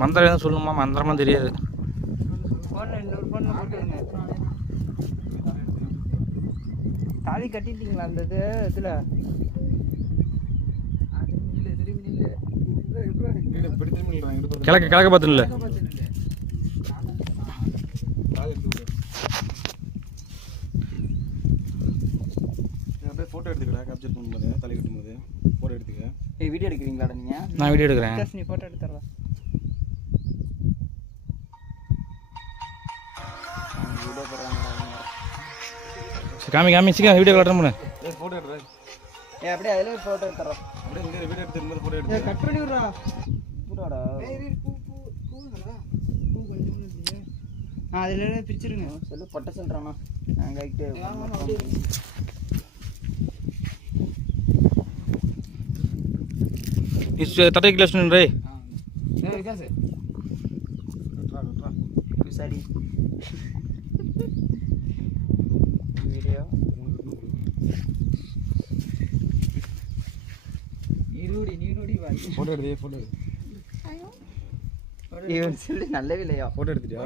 மந்திரம் எதுவும் சொல்லணுமா? மந்திரமா தெரியாது. தாலி கட்டிட்டீங்களா அந்த இதுல? கிழக்க கிழக்க பார்த்து இல்லை. ஃபோட்டோ எடுத்துக்கடா, கேப்சர் பண்ணும்போது தலை கட்டும்போது ஃபோட்டோ எடுத்துக்க. வீடியோ எடுக்கிறீங்களாடா நீங்க? நான் வீடியோ எடுக்கிறேன். நீ ஃபோட்டோ எடுத்துறா. வீடியோ போடுறாங்களா? காமி காமி சீக்கிரம் வீடியோ கலெக்ட் பண்ணு. ஃபோட்டோ எடுறா. அப்படியே அதிலே ஃபோட்டோ எடுத்துறா. அப்படியே இங்க வீடியோ எடுத்தும்போது ஃபோட்டோ எடுத்து. கட் பண்ணி விடுறா. பூடாடா. பூங்கடா. பூ கொஞ்சம் இருக்கு. அதிலே பிரிச்சிருங்க. சொல்லு பட்ட சொல்றானா. நான் கைட்டு. इस तटे क्लास नहीं रहे कैसे सारी वीडियो नीरूडी फोटो எடுத்து நல்ல விலையா फोटो எடுத்துட்டியா?